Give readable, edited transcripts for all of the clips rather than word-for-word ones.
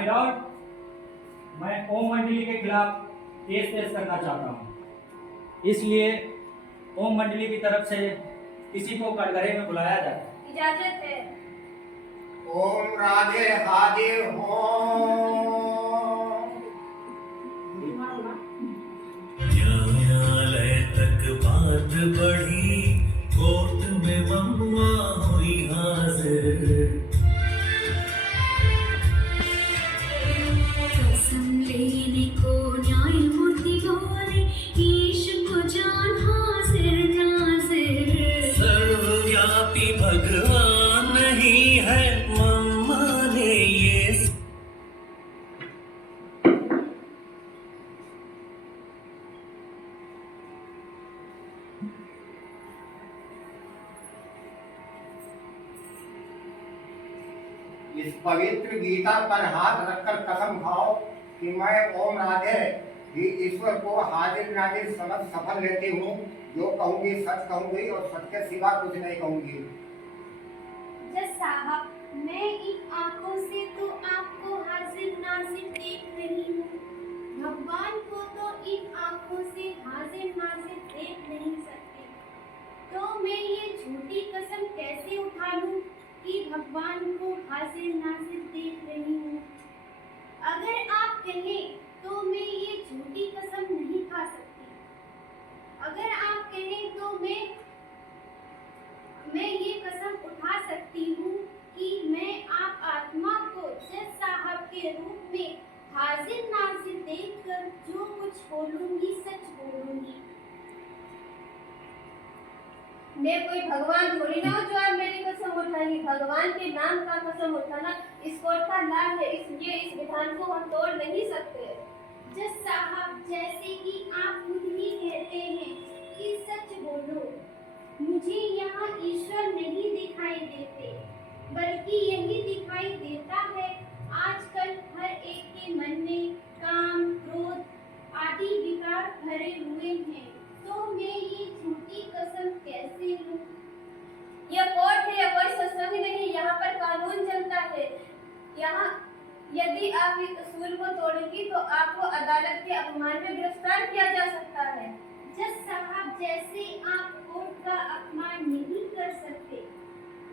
My Lord, मैं ओम मंडली के खिलाफ केस पेश करना चाहता हूँ। इसलिए ओम मंडली की तरफ से किसी को कटघरे में बुलाया जाए। इजाजत है। ओम राधे हाजिर हो। न्यायालय तक बात बढ़ी, कोर्ट में मम्मा हुई हाजिर। कसम लेने को न्यायमूर्ति बोले, ईश को जान हाजिर नाजिर। सर्वव्यापी भगवान नहीं है, मम्मा ने ये इस पवित्र गीता पर हाथ रखकर कसम खाओ कि मैं ओम राधे भी ईश्वर को हाजिर नाजिर समझ सफल लेती हूँ। जो कहूँगी सच कहूँगी और सच के सिवा कुछ नहीं कहूँगी। जज साहब, मैं इन आंखों से तो आपको हाजिर नाजिर देख रही हूँ, भगवान को तो इन आंखों से हाजिर नाजिर देख नहीं सकती। तो मैं ये झूठी कसम कैसे उठा लूँ कि भगवान को हाजिर नाजिर देख रही हूँ। अगर आप कहें तो मैं ये झूठी कसम नहीं खा सकती। अगर आप कहें तो मैं ये कसम उठा सकती हूँ कि मैं आप आत्मा को जज साहब के रूप में हाजिर नाजिर देखकर जो कुछ बोलूँगी सच बोलूँगी। मैं कोई भगवान थोड़ी ना हूँ जो आप मेरी कसम उठाएंगे। भगवान के नाम का कसम उठाना इस कोर्ट का लाभ है, इसलिए इस विधान को हम तोड़ नहीं सकते। जज साहब, जैसे कि आप खुद ही कहते हैं कि सच बोलो, मुझे यहाँ ईश्वर नहीं दिखाई देते, बल्कि यही दिखाई देता है आजकल हर एक के मन में काम, क्रोध आदि विकार भरे हुए हैं। तो मैं ये झूठी कसम कैसे लूं? यह कोर्ट है, यह कोई सत्संग नहीं, यहाँ पर कानून चलता है। यहाँ यदि आप इस उसूल को तोड़ेंगी तो आपको अदालत के अपमान में गिरफ्तार किया जा सकता है। जज साहब, जैसे आप कोर्ट का अपमान नहीं कर सकते,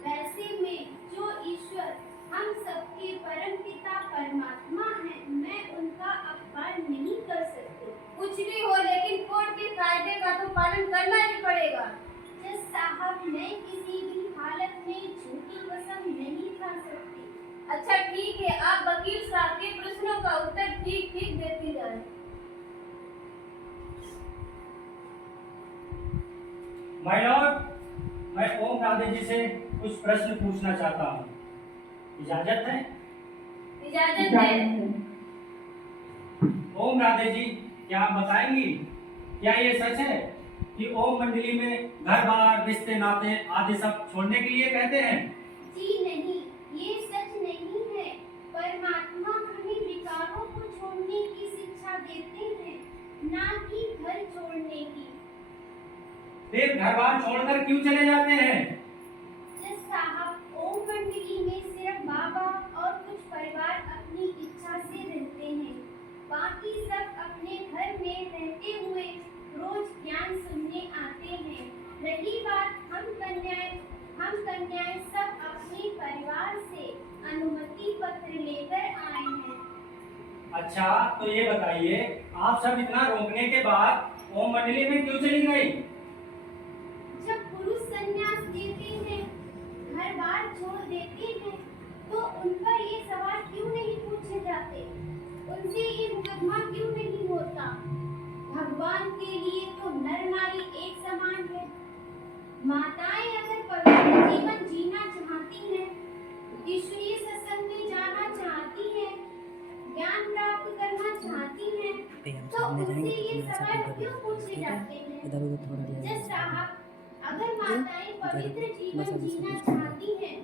वैसे में जो ईश्वर हम सबके परम पिता परमात्मा हैं, मैं उनका अपमान नहीं कर सकती। कुछ भी हो, लेकिन कोर्ट के कायदे का तो पालन करना ही पड़ेगा। जज साहब, मैं किसी भी हालत में झूठी कसम नहीं खा सकती। अच्छा ठीक है, आप वकील साहब के प्रश्नों का उत्तर ठीक ठीक देती जाए। माय लॉर्ड, मैं ओम राधे जी से कुछ प्रश्न पूछना चाहता हूँ। इजाजत है? इजाजत है। ओम राधे जी, क्या आप बताएंगी क्या ये सच है कि ओम मंडली में घर बार रिश्ते नाते आदि सब छोड़ने के लिए कहते हैं? जी नहीं, ये सच नहीं है। परमात्मा हमें विकारों को छोड़ने की शिक्षा देते हैं, ना कि घर छोड़ने की। फिर घर बार छोड़कर क्यों चले जाते हैं? जज साहब, ओम मंडली में सिर्फ बाबा और कुछ परिवार अपनी इच्छा से रहते हैं, बाकी सब अपने घर में रहते हुए रोज ज्ञान सुनने आते हैं। रही बात हम कन्याएं सब अपने परिवार से अनुमति पत्र लेकर आए हैं। अच्छा, तो ये बताइए, आप सब इतना रोकने के बाद ओम मंडली में क्यों चली गई? जब पुरुष संन्यास देते हैं, घर बार छोड़ देते हैं, तो उनका ये सवाल क्यों नहीं पूछे जाते? उनसे ये मुकदमा क्यों नहीं होता? भगवान के लिए तो नर नारी एक समान है। माताएं अगर पवित्र जीवन जीना चाहती हैं, ईश्वरीय सत्संग में जाना चाहती हैं, ज्ञान प्राप्त करना चाहती हैं, तो उनसे ये सवाल क्यों पूछे जाते हैं? जज साहब, अगर माताएं पवित्र जीवन जीना चाहती हैं,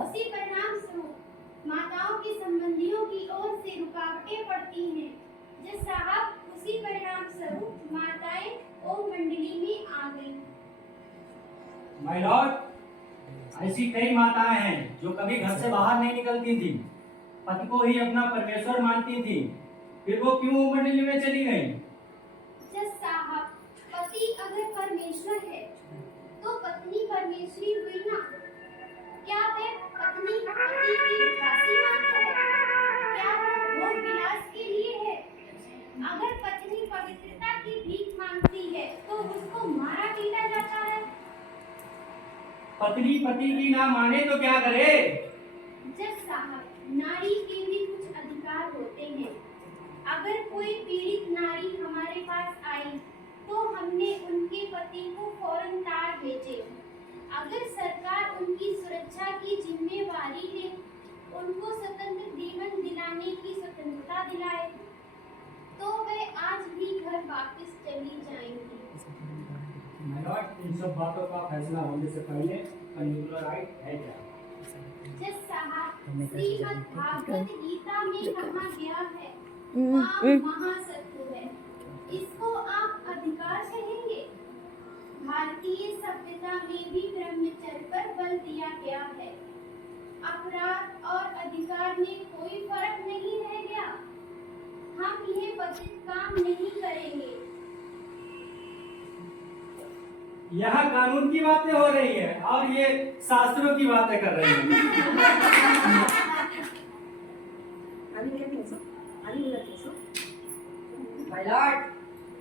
उसी परिणाम स्वरूप माताओं के संबंधियों की ओर से रुकावटें पड़ती हैं। जज साहब, उसी परिणाम स्वरूप माताएं ओम मंडली में आ गईं। माय लॉर्ड, ऐसी कई माताएं हैं जो कभी घर से बाहर नहीं निकलती थी, पति को ही अपना परमेश्वर मानती थी, फिर वो क्यों ओम मंडली में चली गई? जज साहब, पति अगर परमेश्वर है तो पत्नी परमेश्वरी हुई ना। क्या वे पत्नी पति की दासी मात्र है? क्या वो भोग विलास के लिए है? अगर पत्नी पवित्रता की भीख मांगती है तो उसको मारा पीटा जाता है। पत्नी पति की ना माने तो क्या करे? जज साहब, नारी के भी कुछ अधिकार होते हैं। अगर कोई पीड़ित नारी हमारे पास आई तो हमने उनके पति को फौरन तार भेजे। अगर सरकार उनकी सुरक्षा की जिम्मेवारी ले, उनको स्वतंत्र जीवन दिलाने की स्वतंत्रता दिलाए, तो वे आज भी घर वापस चली जाएंगी। माय लॉर्ड, इन सब बातों का फैसला होने से पहले कंज्यूमर राइट है क्या? जज साहब, श्रीमद् भागवत गीता में कहा गया है, काम महाशत्रु है। इसको आप अधिकार कहेंगे? भारतीय सभ्यता में भी ब्रह्मचर्य पर बल दिया गया है। अपराध और अधिकार में कोई फर्क नहीं रह गया। हम ये वचित काम नहीं करेंगे। यहाँ कानून की बातें हो रही है और ये शास्त्रों की बातें कर रही है। माय लॉर्ड,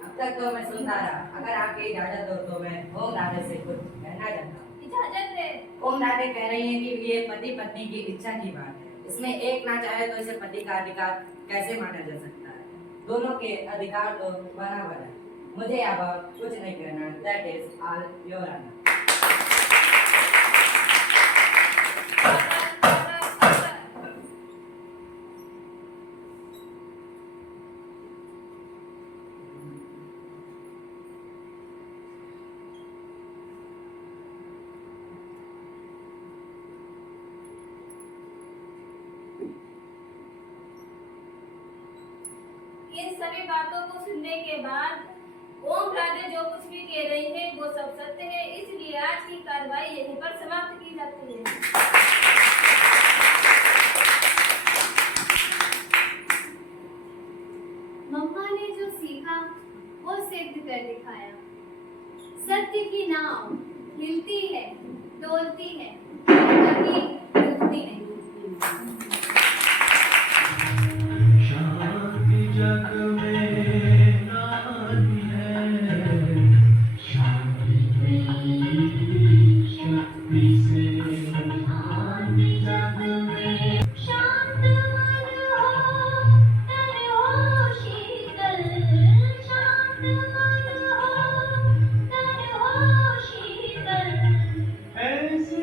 अब तक तो मैं सुनता रहा। अगर आपकी इजाजत हो तो मैं ओम राधे से कुछ कहना चाहता हूँ। इजाजत है। ओम राधे कह रही है कि ये पति पत्नी की इच्छा की बात है। इसमें एक ना चाहे तो इसे पति का अधिकार कैसे माना जा सकता है? दोनों के अधिकार तो बराबर है। मुझे अब कुछ नहीं कहना। That is all your honour. इन सभी बातों को सुनने के बाद ओम राधे जो कुछ भी कह रही है वो सब सत्य है। इसलिए आज की कार्रवाई यहीं पर समाप्त की जाती है। मम्मा ने जो सीखा वो सिद्ध कर दिखाया। सत्य की नाव हिलती है, डोलती है, कभी डूबती नहीं।